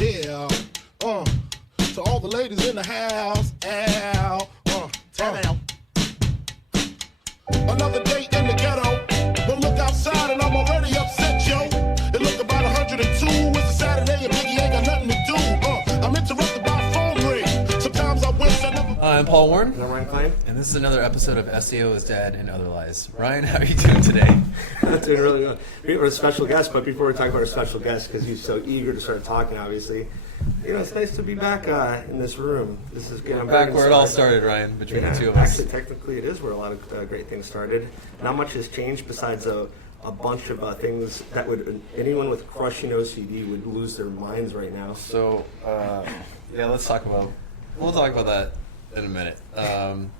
Yeah. To all the ladies in the house. Another day in the ghetto. But look outside and I'm already upset, yo. It look about 102. It's a Saturday and Biggie ain't got nothing to do. I'm interrupted by a phone ring. Sometimes I wish I never... I'm Paul Warren. I'm Ryan Klein. And this is another episode of SEO is Dead and Other Lies. Ryan, how are you doing today? Doing really well. We have a special guest, but before we talk about our special guest, because he's so eager to start talking, obviously, it's nice to be back in this room. This is good. I'm back where it all started, Ryan, between the two of us. Actually, technically, it is where a lot of great things started. Not much has changed besides a bunch of things that would anyone with crushing OCD would lose their minds right now. So, we'll talk about that in a minute.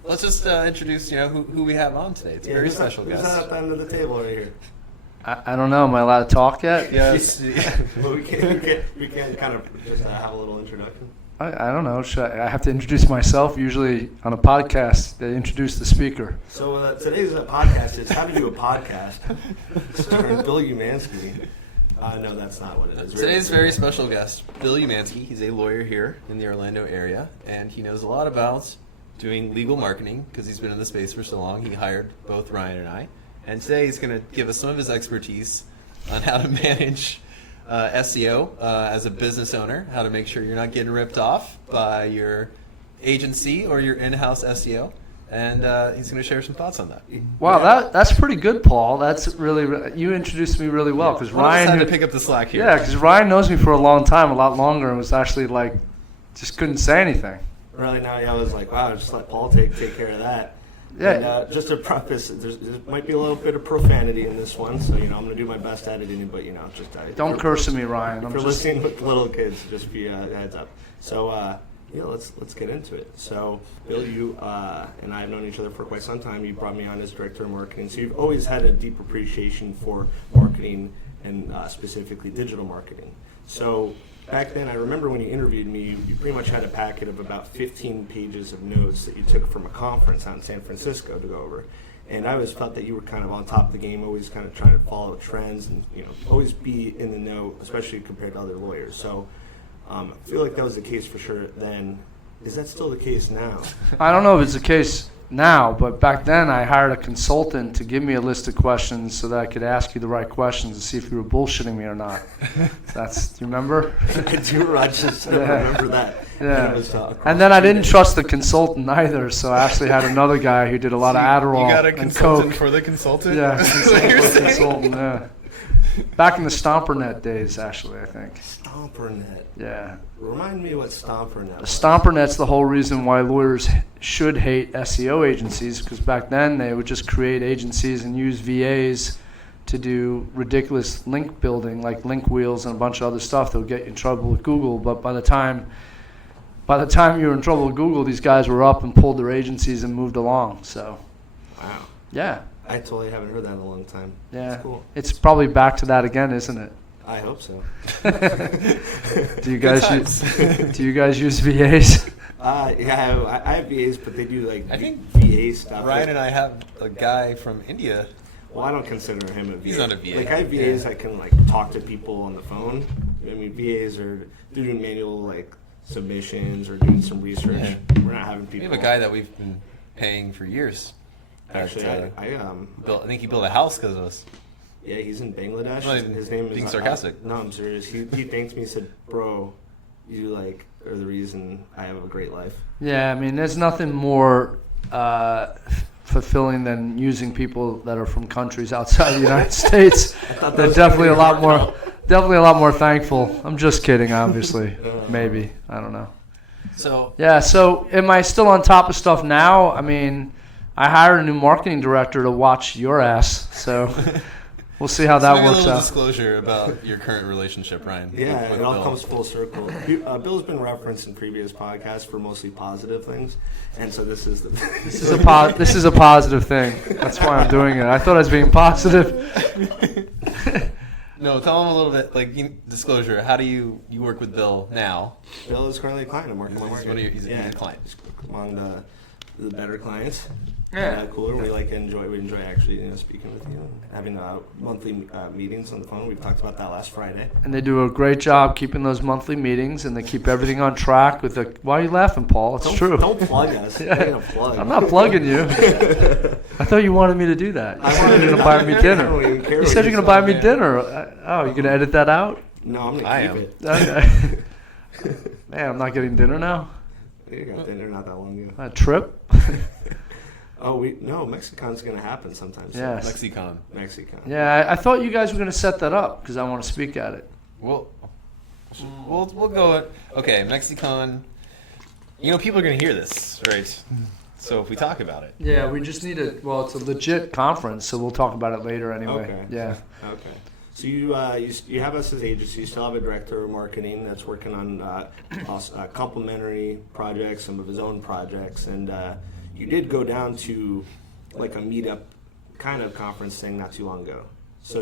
Let's just introduce, who we have on today. It's a very special guest. Who's at the end of the table right here? I don't know. Am I allowed to talk yet? Yes. Well, we can kind of just have a little introduction. I don't know. I have to introduce myself? Usually on a podcast, they introduce the speaker. So today's podcast is how to do a podcast starring Bill Umansky. No, that's not what it is. Today's very special guest, Bill Umansky. He's a lawyer here in the Orlando area, and he knows a lot about doing legal marketing because he's been in the space for so long. He hired both Ryan and I. And today he's going to give us some of his expertise on how to manage SEO as a business owner, how to make sure you're not getting ripped off by your agency or your in-house SEO. And he's going to share some thoughts on that. Wow, that's pretty good, Paul. That's really you introduced me really well because Ryan had to pick up the slack here. Yeah, because Ryan knows me for a long time, a lot longer, and was actually just couldn't say anything. Really, now I was like, wow, just let Paul take care of that. Yeah. And, just to preface, there might be a little bit of profanity in this one, so I'm going to do my best editing it, but just don't curse at me, Ryan. If you're listening with little kids, just be a heads up. So let's get into it. So Bill, you and I have known each other for quite some time. You brought me on as director of marketing, so you've always had a deep appreciation for marketing and specifically digital marketing. So back then, I remember when you interviewed me, you pretty much had a packet of about 15 pages of notes that you took from a conference out in San Francisco to go over. And I always felt that you were kind of on top of the game, always kind of trying to follow trends and always be in the know, especially compared to other lawyers. So I feel like that was the case for sure then. Is that still the case now? I don't know if it's the case now, but back then I hired a consultant to give me a list of questions so that I could ask you the right questions to see if you were bullshitting me or not. Do you remember? I do. I just remember that. Yeah. And then I didn't trust the consultant either, so I actually had another guy who did a lot of Adderall and Coke. You got a consultant for the consultant? Yeah, consultant, yeah. Back in the StomperNet days, actually, I think. StomperNet. Yeah. Remind me what StomperNet was. StomperNet's the whole reason why lawyers should hate SEO agencies, because back then they would just create agencies and use VAs to do ridiculous link building, like link wheels and a bunch of other stuff that would get you in trouble with Google. But by the time you were in trouble with Google, these guys were up and pulled their agencies and moved along. So, wow. Yeah. I totally haven't heard that in a long time. Yeah. That's cool. It's probably back to that again, isn't it? I hope so. Do you guys use VAs? Yeah, I have VAs, but they do I think VA stuff. Ryan and I have a guy from India. Well, I don't consider him a VA. He's not a VA. I have VAs that can talk to people on the phone. I mean, VAs are doing manual submissions or doing some research. Yeah. We're not having people. We have a guy that we've been paying for years. Actually, I think he built a house because of us. Yeah, he's in Bangladesh. No, his name is being sarcastic. No, I'm serious. He thanked me. He said, "Bro, you are the reason I have a great life." Yeah, I mean, there's nothing more fulfilling than using people that are from countries outside the United States. They're definitely a lot more thankful. I'm just kidding, obviously. Maybe, I don't know. So am I still on top of stuff now? I mean, I hired a new marketing director to watch your ass, so we'll see how that works a little out. Disclosure about your current relationship, Ryan. Yeah, with it all Bill. comes full circle. Bill's been referenced in previous podcasts for mostly positive things, and so this is this is a positive thing. That's why I'm doing it. I thought I was being positive. No, tell him a little bit, disclosure. How do you work with Bill now? Bill is currently a client. I'm working with He's a client. among the better clients. Yeah. Cooler. We enjoy actually speaking with you, having monthly meetings on the phone. We talked about that last Friday. And they do a great job keeping those monthly meetings, and they keep everything on track. Why are you laughing, Paul? It's true. Don't plug us. Yeah. Plug. I'm not plugging you. I thought you wanted me to do that. You said you're going to buy me dinner. I don't even care You what said you're going to buy me say. dinner. Oh, you're going to edit that out? No, I'm I gonna am. keep it. Okay. Man, I'm not getting dinner now? You got dinner not that long ago. A trip? No, Mexicon's gonna happen sometime soon. Yes. Mexicon. Yeah, I thought you guys were going to set that up because I want to speak at it. We'll go. Okay, Mexicon. People are going to hear this, right? So if we talk about it. Yeah, we just need it's a legit conference, so we'll talk about it later anyway. Okay. Yeah. Okay. So you have us as agency. You still have a director of marketing that's working on complementary projects, some of his own projects, and you did go down to like a meetup kind of conference thing not too long ago. So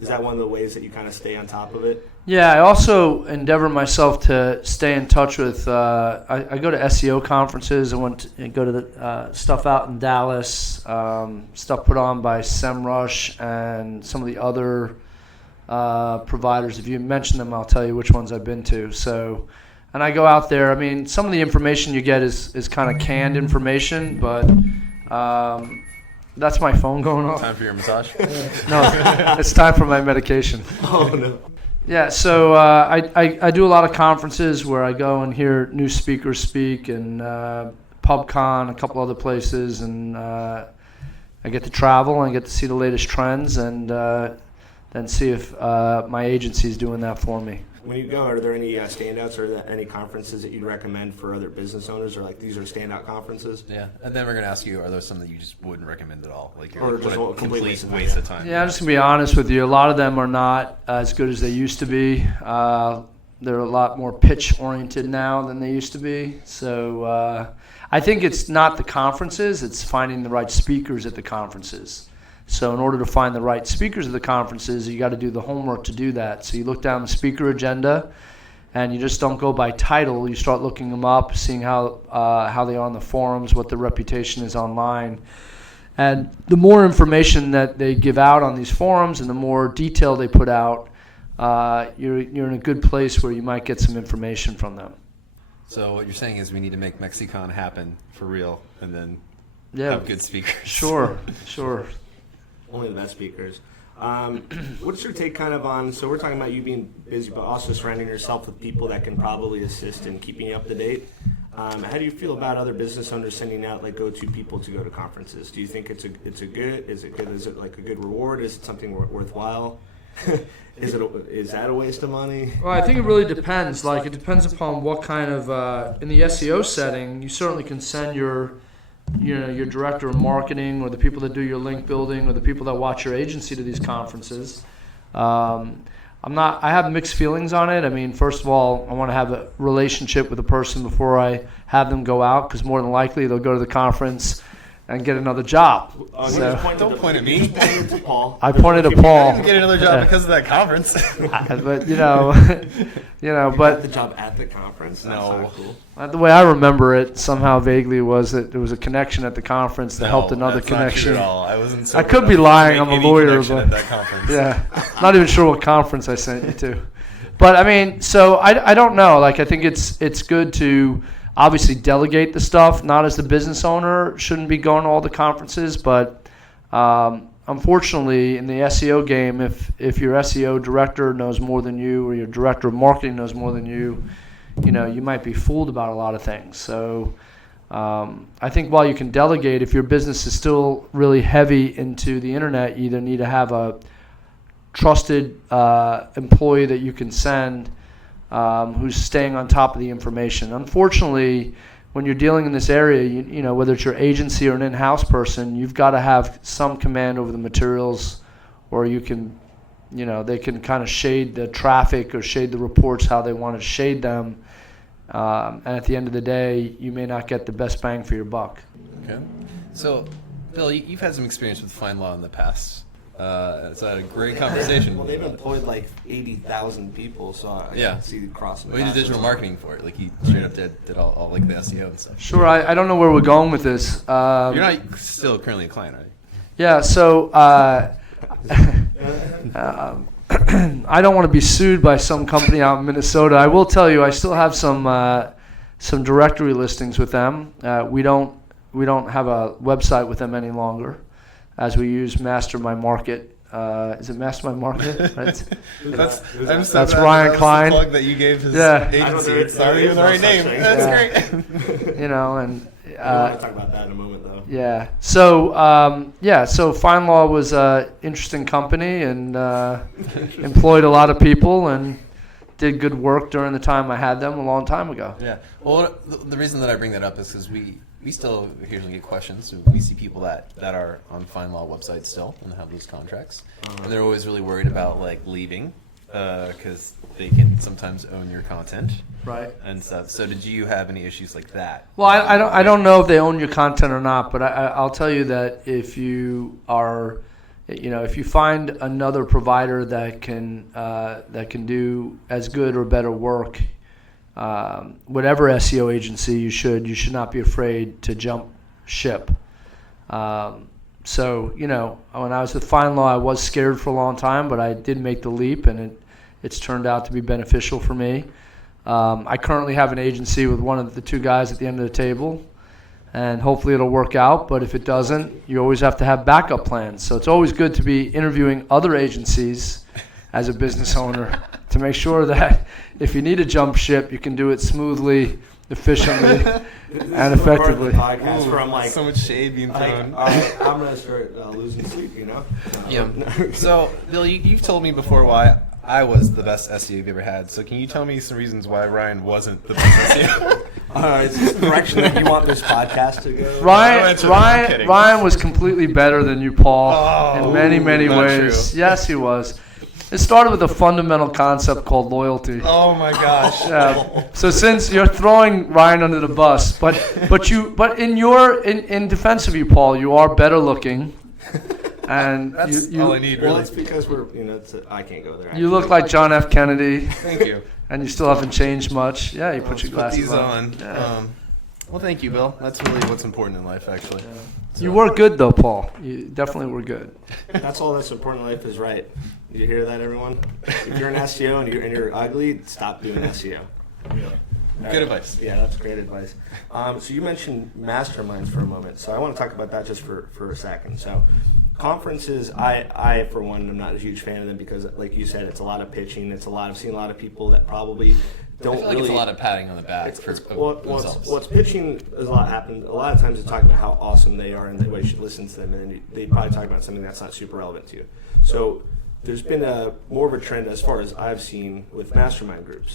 is that one of the ways that you kind of stay on top of it? Yeah, I also endeavor myself to stay in touch with. I go to SEO conferences. I go to the stuff out in Dallas, stuff put on by SEMrush and some of the other providers. If you mention them, I'll tell you which ones I've been to. So, and I go out there. I mean, some of the information you get is kind of canned information, but that's my phone going off. Time for your massage? No, it's time for my medication. Oh no. Yeah, so I do a lot of conferences where I go and hear new speakers speak, and PubCon, a couple other places, and I get to travel and I get to see the latest trends, and then see if my agency is doing that for me. When you go, are there any standouts or any conferences that you'd recommend for other business owners, or like these are standout conferences? Yeah, and then we're going to ask you, are there some that you just wouldn't recommend at all? Like, Or just what a complete complete waste waste of of time. Yeah, I'm just going to be honest with you. A lot of them are not as good as they used to be. They're a lot more pitch-oriented now than they used to be. So I think it's not the conferences, it's finding the right speakers at the conferences. So in order to find the right speakers at the conferences, you got to do the homework to do that. So you look down the speaker agenda, and you just don't go by title. You start looking them up, seeing how they are on the forums, what their reputation is online. And the more information that they give out on these forums and the more detail they put out, you're in a good place where you might get some information from them. So what you're saying is we need to make Mexicon happen for real, and then Yeah, have good speakers. Sure. Only the best speakers. What's your take kind of on, so we're talking about you being busy, but also surrounding yourself with people that can probably assist in keeping you up to date. How do you feel about other business owners sending out like go-to people to go to conferences? Do you think is it like a good reward? Is it something worthwhile? Is that a waste of money? Well, I think it really depends. Like, it depends upon what kind of, in the SEO setting, you certainly can send your director of marketing or the people that do your link building or the people that watch your agency to these conferences. I have mixed feelings on it. I mean, first of all, I want to have a relationship with a person before I have them go out, because more than likely they'll go to the conference and get another job. Don't point at me. To Paul. I pointed at I Paul. didn't get another job because of that conference. But Got but the job at the conference? That's No. not cool. the way I remember it, somehow vaguely, was that there was a connection at the conference that helped another that's connection. Not true at all. I wasn't. I could be lying. I'm a lawyer, But but at that conference. yeah, not even sure what conference I sent you to. But I mean, so I don't know. Like, I think it's good to obviously delegate the stuff. Not as the business owner, shouldn't be going to all the conferences, but unfortunately, in the SEO game, if your SEO director knows more than you, or your director of marketing knows more than you, you might be fooled about a lot of things. So I think while you can delegate, if your business is still really heavy into the internet, you either need to have a trusted employee that you can send who's staying on top of the information. Unfortunately, when you're dealing in this area, whether it's your agency or an in-house person, you've got to have some command over the materials, or you can, they can kind of shade the traffic or shade the reports how they want to shade them. And at the end of the day, you may not get the best bang for your buck. Okay. So, Bill, you've had some experience with FindLaw in the past. So I had a great conversation. Well, they've employed like 80,000 people, so I can see crossing. We did digital marketing for it. Like he straight up did all like the SEO and stuff. Sure, I don't know where we're going with this. You're not still currently a client, are you? Yeah, so I don't want to be sued by some company out in Minnesota. I will tell you, I still have some directory listings with them. We don't have a website with them any longer, as we use Master My Market. Is it Master My Market? Right? That's Ryan Klein. The plug that you gave his agency. It's not even the right name. That's great. You know, and I want to talk about that in a moment, though. yeah. So so Fine Law was an interesting company and employed a lot of people and did good work during the time I had them a long time ago. Yeah. Well, the reason that I bring that up is because we still occasionally get questions. We see people that are on Fine Law websites still and have those contracts, and they're always really worried about like leaving because they can sometimes own your content, Right. and stuff. So, did you have any issues like that? Well, I don't know if they own your content or not, but I'll tell you that if you are, if you find another provider that can do as good or better work, whatever SEO agency you should not be afraid to jump ship. So when I was with Fine Law, I was scared for a long time, but I did make the leap, and it's turned out to be beneficial for me. I currently have an agency with one of the two guys at the end of the table, and hopefully it'll work out. But if it doesn't, you always have to have backup plans. So it's always good to be interviewing other agencies as a business owner to make sure that if you need to jump ship, you can do it smoothly, efficiently, and effectively. Podcast where I'm like, so much shade being thrown. I'm gonna start losing sleep, Yeah. So, Bill, you've told me before why I was the best SEO you've ever had. So, can you tell me some reasons why Ryan wasn't the best SEO? Is this the direction that you want this podcast to go? Ryan was completely better than you, Paul, in many not ways. true. Yes, he was. It started with a fundamental concept called loyalty. Oh my gosh. So since you're throwing Ryan under the bus, but in defense of you, Paul, you are better looking, and That's all I need, Well, really. it's because I can't go there. you look like John F. Kennedy, Thank you. and you still haven't changed much. Yeah, you put your Put glasses these on. Yeah. Well, thank you, Bill. That's really what's important in life, actually. So- You were good though, Paul. You definitely were good. That's all that's important in life is right. You hear that, everyone? If you're an SEO and you're ugly, stop doing SEO. Good advice. Yeah, that's great advice. So you mentioned masterminds for a moment. So I want to talk about that just for a second. So conferences, I for one, am not a huge fan of them because, like you said, it's a lot of pitching. I've seen a lot of people that probably don't I feel like really. it's a lot of patting on the back for themselves. What's pitching is a lot of times they're talking about how awesome they are and that way you should listen to them, and then they probably talk about something that's not super relevant to you. So there's been more of a trend as far as I've seen with mastermind groups.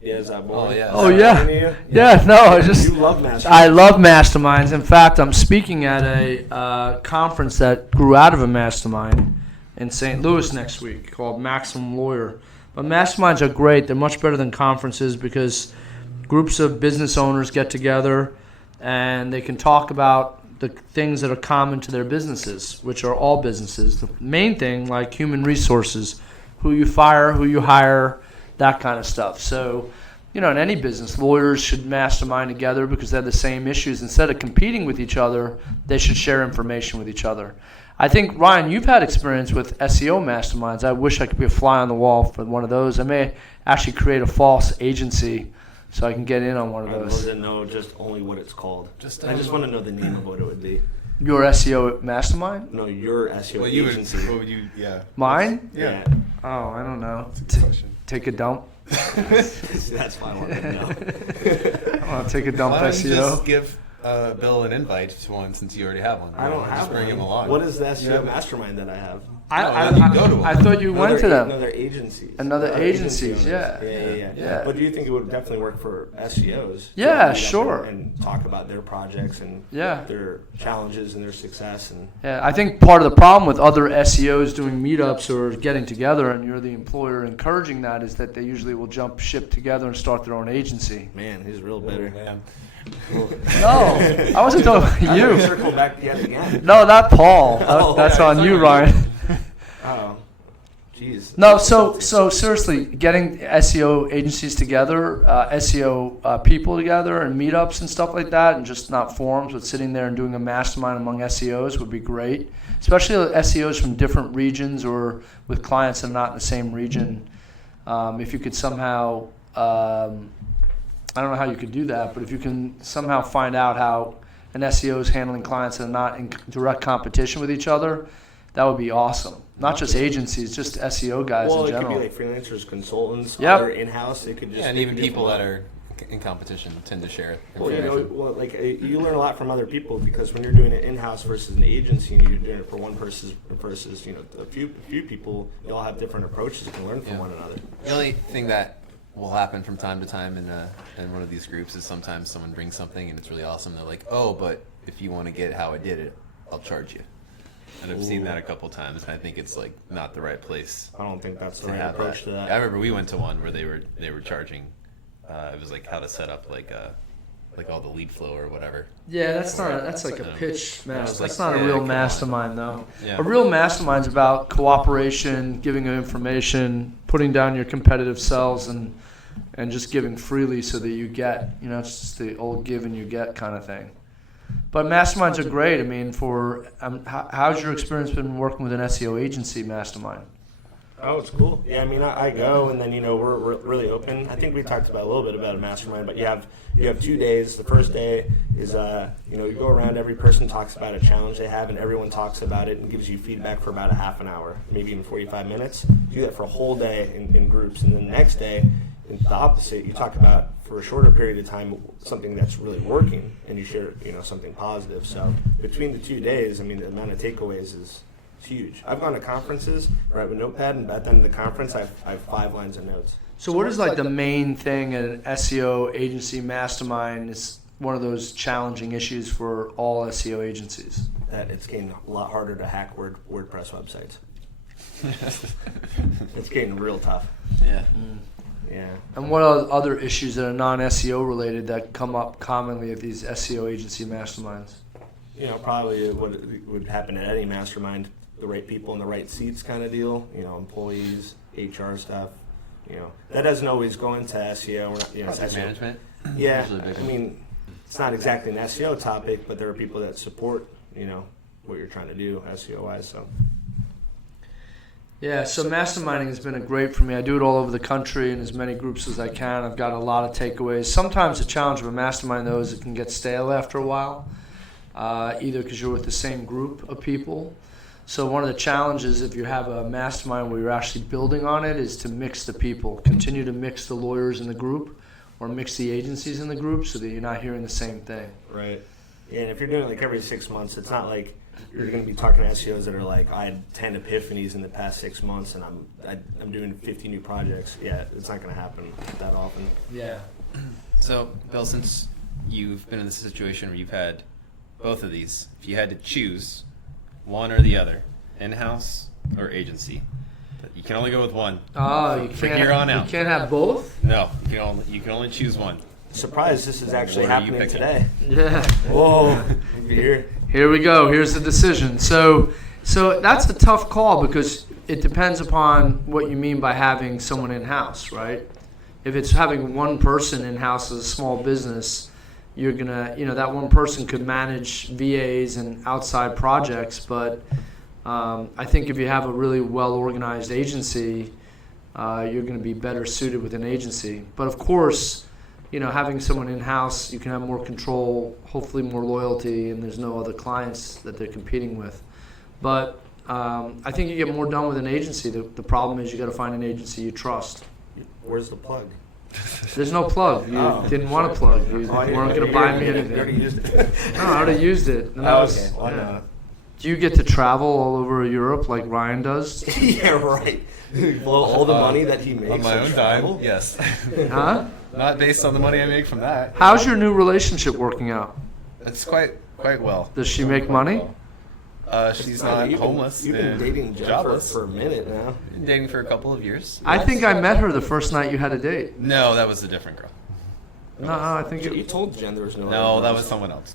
Yeah, is that boring? Oh, yeah. Oh yeah. Yeah. No, You love masterminds. I love masterminds. In fact, I'm speaking at a conference that grew out of a mastermind in St. Louis next week called Maximum Lawyer. But masterminds are great. They're much better than conferences because groups of business owners get together and they can talk about the things that are common to their businesses, which are all businesses. The main thing, like human resources, who you fire, who you hire, that kind of stuff. So, in any business, lawyers should mastermind together because they have the same issues. Instead of competing with each other, they should share information with each other. I think, Ryan, you've had experience with SEO masterminds. I wish I could be a fly on the wall for one of those. I may actually create a false agency so I can get in on one of I those. don't know just only what it's called. I just want to know the name of what it would be. Your SEO mastermind? No, your SEO What agency. would you, yeah. Mine? Yeah. Oh, I don't know. Take a dump. That's why I want to know. I want to take a dump Why don't you SEO. just give Bill an invite to one since you already have one? I don't Just have bring one. him along. What is the SEO mastermind that I have? I thought you went to them. Another agencies. Another agencies, owners. yeah. Yeah. But do you think it would definitely work for SEOs? Yeah, to sure. And talk about their projects and their challenges and their success. And yeah, I think part of the problem with other SEOs doing meetups or getting together, and you're the employer encouraging that, is that they usually will jump ship together and start their own agency. Man, he's real bitter. Man. No, I wasn't talking about you. Circle back yet again. No, not Paul. That's on you, Ryan. Oh, jeez. No, so seriously, getting SEO agencies together, SEO people together, and meetups and stuff like that, and just not forums, but sitting there and doing a mastermind among SEOs would be great. Especially SEOs from different regions or with clients that are not in the same region. If you could somehow, I don't know how you could do that, but if you can somehow find out how an SEO is handling clients that are not in direct competition with each other, that would be awesome. Not just agencies, just SEO guys in general. Well, it could be like freelancers, consultants, Yep. other in-house. It could just And even people that are in competition tend to share information. Well, you learn a lot from other people, because when you're doing it in-house versus an agency, and you're doing it for one person versus a few people, you all have different approaches and learn from one another. The only thing that will happen from time to time in one of these groups is sometimes someone brings something and it's really awesome. They're like, oh, but if you want to get how I did it, I'll charge you. And I've seen that a couple times, and I think it's like not the right place. I don't think that's the to right have approach to that. I remember we went to one where they were charging. It was like how to set up like all the lead flow or whatever. Yeah, that's like a pitch master. like, That's not a yeah, real come on. mastermind, though. Yeah. A real mastermind's about cooperation, giving of information, putting down your competitive selves, and just giving freely so that you get. It's just the old give and you get kind of thing. But masterminds are great. I mean, how's your experience been working with an SEO agency mastermind? Oh, it's cool. Yeah, I mean, I go, and then we're really open. I think we talked about a little bit about a mastermind, but you have 2 days. The first day is you go around. Every person talks about a challenge they have, and everyone talks about it and gives you feedback for about a half an hour, maybe even 45 minutes. Do that for a whole day in groups, and then the next day, the opposite, you talk about for a shorter period of time something that's really working, and you share something positive. So between the 2 days, I mean, the amount of takeaways is huge. I've gone to conferences where I have a notepad, and at the end of the conference, I have 5 lines of notes. So what is like the main thing in an SEO agency mastermind is one of those challenging issues for all SEO agencies? That it's getting a lot harder to hack WordPress websites. It's getting real tough. Yeah. Yeah. And what are other issues that are non-SEO related that come up commonly at these SEO agency masterminds? Probably what would happen at any mastermind, the right people in the right seats kind of deal, employees, HR stuff, that doesn't always go into SEO. We're not, Project SEO. management. Yeah, Usually a big I one. mean, it's not exactly an SEO topic, but there are people that support, what you're trying to do SEO-wise, so. Yeah, so masterminding has been great for me. I do it all over the country in as many groups as I can. I've got a lot of takeaways. Sometimes the challenge of a mastermind, though, is it can get stale after a while, either because you're with the same group of people. So one of the challenges, if you have a mastermind where you're actually building on it, is to mix the people. Continue to mix the lawyers in the group or mix the agencies in the group so that you're not hearing the same thing. Right. Yeah, and if you're doing it like every 6 months, it's not like you're going to be talking to SEOs that are like, I had 10 epiphanies in the past 6 months, and I'm doing 50 new projects. Yeah, it's not going to happen that often. Yeah. So, Bill, since you've been in this situation where you've had both of these, if you had to choose one or the other, in-house or agency, you can only go with one. Oh, you From can't. here on out. You can't have both. No, you can only choose one. Surprise, this is actually What are you happening picking? today. Yeah. Whoa, here. Here we go. Here's the decision. So that's a tough call because it depends upon what you mean by having someone in-house, right? If it's having one person in-house as a small business, you're gonna, that one person could manage VAs and outside projects, but I think if you have a really well-organized agency, you're gonna be better suited with an agency. But of course, having someone in-house, you can have more control, hopefully more loyalty, and there's no other clients that they're competing with. But I think you get more done with an agency. The problem is you got to find an agency you trust. Where's the plug? There's no plug. You didn't want a plug. You weren't going to buy me anything. You already used it. No, I already used it. And that was, okay. Well, yeah. no. Do you get to travel all over Europe like Ryan does? Yeah, right. Blow all the money that he makes on my own travel? dime. Yes. Huh? Not based on the money I make from that. How's your new relationship working out? It's quite well. Does she make money? She's not homeless. You've been and dating Jeff jobless. for a minute now. Been dating for a couple of years. I think I met her the first night you had a date. No, that was a different girl. No, I think You it. told Jen there was no. No, other that girls. was someone else.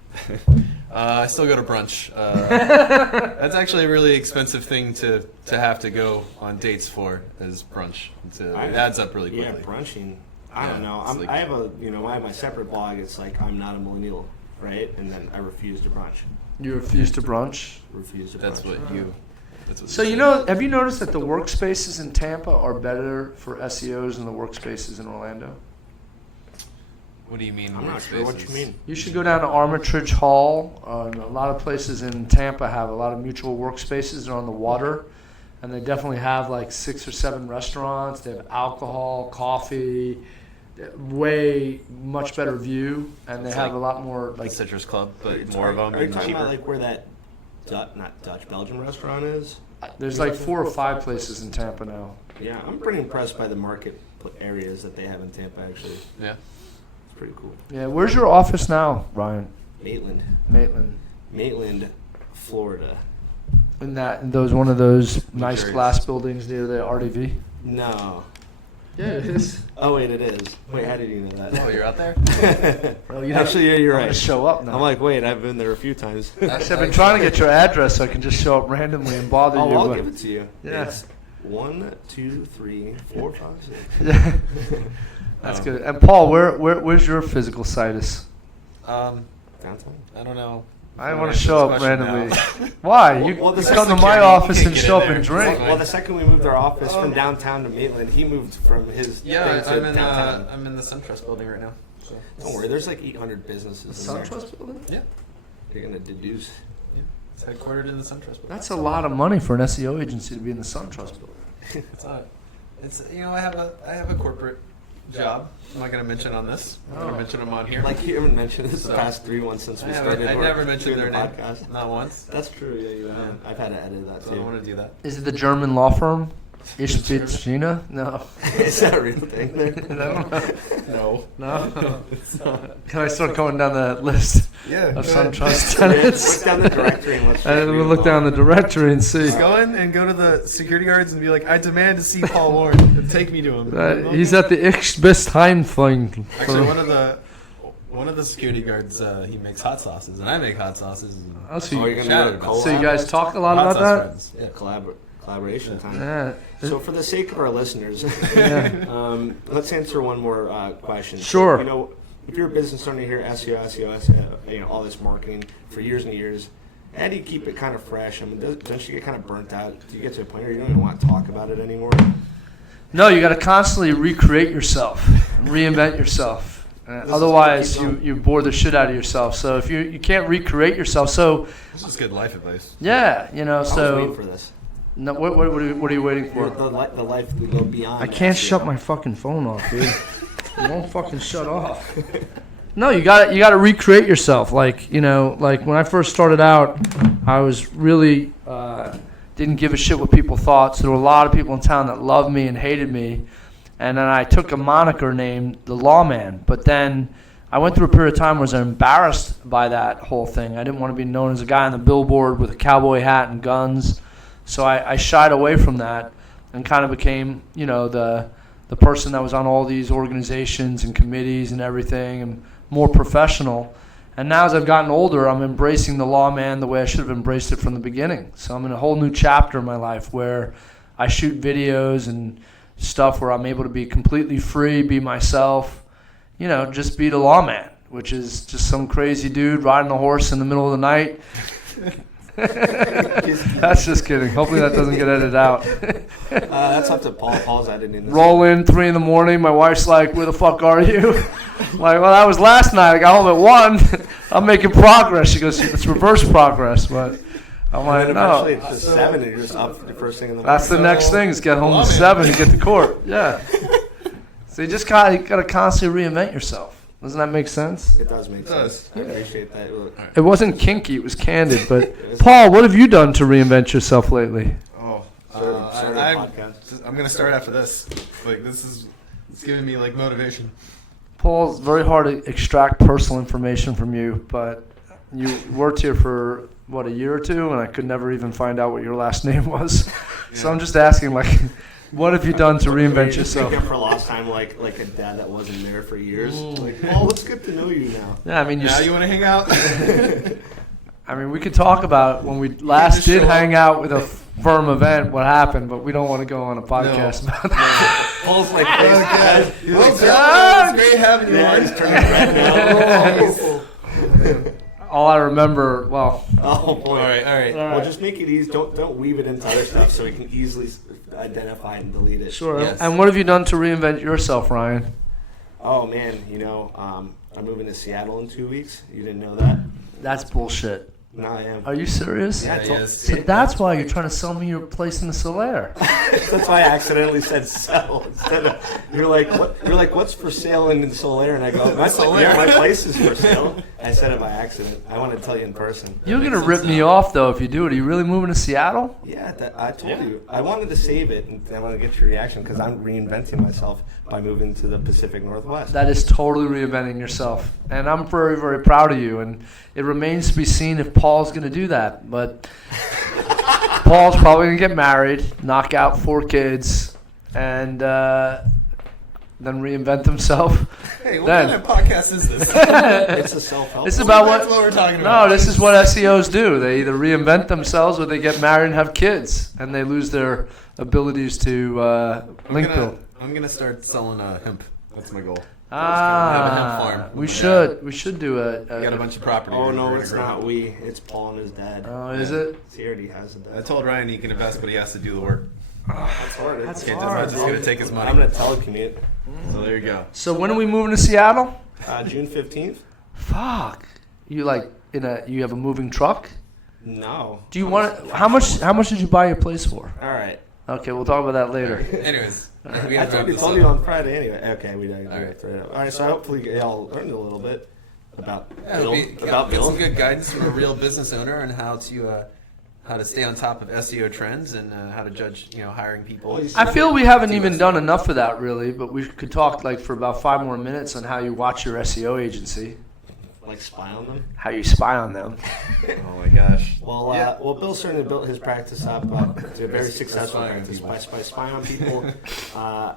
I still go to brunch. That's actually a really expensive thing to have to go on dates for, is brunch. It adds up really quickly. Yeah, brunching. I Yeah, don't know. it's like- I have I have my separate blog. It's like I'm not a millennial, right? And then I refuse to brunch. You refuse to brunch. Refuse to That's brunch. what you. That's what So have you noticed that the workspaces in Tampa are better for SEOs than the workspaces in Orlando? What do you mean? I'm not sure what you workspaces? mean. You should go down to Armitage Hall. And a lot of places in Tampa have a lot of mutual workspaces. They're on the water, and they definitely have like 6 or 7 restaurants. They have alcohol, coffee, way much better view, and they It's have like a lot more Like like. Citrus Club, but Are more of them Are you and talking cheaper. about like where that not Dutch Belgian restaurant is? There's like 4 or 5 places in Tampa now. Yeah, I'm pretty impressed by the market areas that they have in Tampa. Actually, Yeah. it's pretty cool. Yeah, where's your office now, Ryan? Maitland, Maitland. Florida. In those one of those nice Jersey. glass buildings near the RDV. No. Yeah, it is. Oh wait, it is. Wait, how did you know that? Oh, you're out there? Well, you Actually, yeah, you're I'm gonna right. show up now. I'm like, wait, I've been there a few times. Actually, I've been trying to get your address so I can just show up randomly and bother Oh, you. I'll but- give it to you. Yeah. It's 1, 2, 3, 4, 5, 6. Yeah. That's good. And Paul, where's your physical situs? Downtown. I don't know. I Don't want to answer show this up question randomly. now. Why? Well, You well, the come to security, my you office can't and get show in up there. and drink. Well, the second we moved our office from downtown to Maitland, he moved from his Yeah, thing to I'm downtown. in the SunTrust building right now. So. Don't worry, there's like 800 businesses in there. building? Yeah. You're gonna deduce. Yeah. It's headquartered in the SunTrust building. That's a lot of money for an SEO agency to be in the SunTrust building. It's not. It's I have a corporate job. I'm not going to mention on this. I'm going to mention them on here. Like you haven't mentioned this the So, past 3 ones since we started. I never mentioned doing their the name. podcast. Not once. That's true. Yeah, you have. I've had to edit that So I don't too. want to do that. Is it the German law firm? Gina? No. Is that a real thing? No. No? Can I start going down the list Yeah. of go ahead. SunTrust Look tenants? down the directory and let's. And we'll look down the directory and see. Just go in and go to the security guards and be like, I demand to see Paul Warren. And take me to him. He's at the Ich bist Heinfling. Actually, one of the security guards, he makes hot sauces, and I make hot sauces. And Oh, so Oh, you, you're gonna Chatted do a about collab? so you guys talk a lot hot about sauce that? friends. Yeah. Collaboration time. Yeah. So for the sake of our listeners, Yeah. let's answer one more question. Sure. So, if you're a business owner here, SEO, all this marketing for years and years, how do you keep it kind of fresh? I mean, don't you get kind of burnt out? Do you get to a point where you don't even want to talk about it anymore? No, you got to constantly recreate yourself, reinvent yourself. Otherwise, you bore the shit out of yourself. So if you can't recreate yourself, so This is good life advice. yeah, I was waiting for so this. no, what are you waiting for? The life we go beyond. I can't SEO. shut my fucking phone off, dude. It won't fucking shut off. No, you got to recreate yourself. Like when I first started out, I was really didn't give a shit what people thought. So there were a lot of people in town that loved me and hated me, and then I took a moniker named the Lawman. But then I went through a period of time where I was embarrassed by that whole thing. I didn't want to be known as a guy on the billboard with a cowboy hat and guns. So I shied away from that and kind of became, the person that was on all these organizations and committees and everything and more professional. And now as I've gotten older, I'm embracing the Lawman the way I should have embraced it from the beginning. So I'm in a whole new chapter in my life where I shoot videos and stuff where I'm able to be completely free, be myself, just be the Lawman, which is just some crazy dude riding a horse in the middle of the night. That's just kidding. Hopefully that doesn't get edited out. That's up to Paul. Paul's editing this. Roll in 3 a.m. My wife's like, "Where the fuck are you?" I'm like, well, that was last night. I got home at 1. I'm making progress. She goes, "It's reverse progress," but I'm And like, then no. eventually it's just 7 and you're just up the first thing in the morning. That's the next thing is get home at 7 and get to court. Yeah. So you just got to constantly reinvent yourself. Doesn't that make sense? It does make sense. I appreciate that. It wasn't kinky, it was candid. But Paul, what have you done to reinvent yourself lately? Oh, Start a podcast. I'm gonna start after this. Like it's giving me like motivation. Paul, it's very hard to extract personal information from you, but you worked here for, a year or two, and I could never even find out what your last name was. So I'm just asking, what have you done to reinvent yourself? For last time, like a dad that wasn't there for years. Like, well, it's good to know you now. Yeah, I mean, Now you want to hang out? I mean, we could talk about when we last did hang out with a firm event, what happened, but we don't want to go on a podcast about that. Paul's like, It's great having you on. He's turning red now. All I remember, Oh boy! All right. Well, just make it easy. Don't weave it into other stuff so we can easily identify and delete it. sure. Yes. And what have you done to reinvent yourself, Ryan? Oh man, I'm moving to Seattle in 2 weeks. You didn't know that? That's bullshit. No, I am. Are you serious? Yeah, yes. So that's why you're trying to sell me your place in the Solaire. That's why I accidentally said sell instead of. You're like, what? You're like, what's for sale in Solaire? And I go, my place is for sale. I said it by accident. I want to tell you in person. You're gonna rip me off though if you do it. Are you really moving to Seattle? Yeah, I told you. I wanted to save it, and I want to get your reaction because I'm reinventing myself by moving to the Pacific Northwest. That is totally reinventing yourself, and I'm very, very proud of you. And it remains to be seen if Paul's going to do that. But Paul's probably going to get married, knock out 4 kids, and then reinvent himself. Hey, what Then- kind of podcast is this? It's a self-help. This is about That's what we're talking about. No, this is what SEOs do. They either reinvent themselves or they get married and have kids, and they lose their abilities to link build. I'm gonna start selling hemp. That's my goal. have a hemp farm. We Yeah. should do I got a bunch of property. Oh we're no, gonna it's grow. not we. It's Paul and his dad. Oh, is it? He already has a I dad. told Ryan he can invest, but he has to do the work. That's hard. That's Can't hard, just, gonna take his money. I'm gonna telecommute. So there you go. So when are we moving to Seattle? June 15th. Fuck. You you have a moving truck? No. Do you want to, how much did you buy your place for? All right. Okay, we'll talk about that later. Anyways, we I gotta wrap told this you up. on Friday anyway. Okay, we did. All right. All right. So hopefully y'all learned a little bit about Yeah, Bill. get some good guidance from a real business owner on how to stay on top of SEO trends and how to judge, hiring people. I feel we haven't even done enough of that really, but we could talk for about 5 more minutes on how you watch your SEO agency, Like spy on them. how you spy on them. Oh my gosh. Well, Yeah. Bill certainly built his practice up to a very successful Spying on practice people. by spying on people,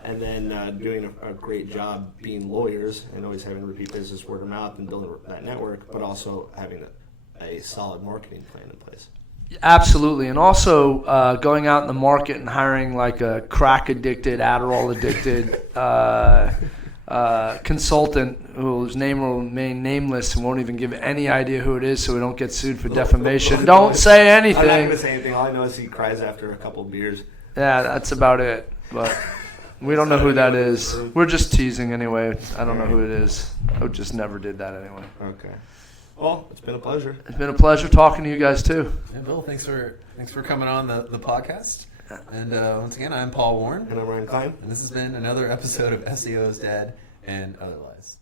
and then doing a great job being lawyers and always having repeat business, word of mouth, and building that network, but also having a solid marketing plan in place. Absolutely, and also going out in the market and hiring like a crack addicted, Adderall addicted consultant whose name will remain nameless and won't even give any idea who it is, so we don't get sued for defamation. Don't say I'm not going to anything. say anything. All I know is he cries after a couple of beers. Yeah, that's about it. But we don't know who that is. We're just teasing anyway. I don't know who it is. I just never did that anyway. Okay. Well, it's been a pleasure. It's been a pleasure talking to you guys too. Yeah, Bill, thanks for coming on the podcast. And once again, I'm Paul Warren, And I'm Ryan Klein. and this has been another episode of SEO's Dad and Otherwise.